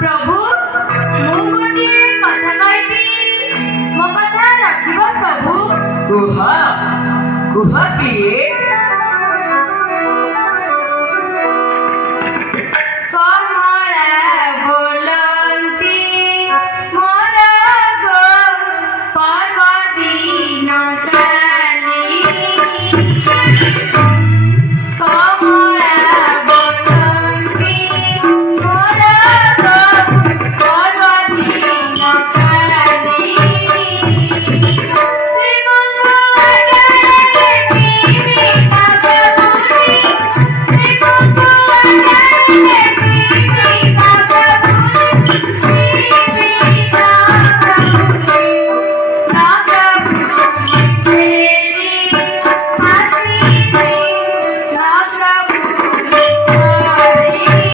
प्रभु मु गोटे कथा कहबी मो कथा रखिब प्रभु कुह कुह पिए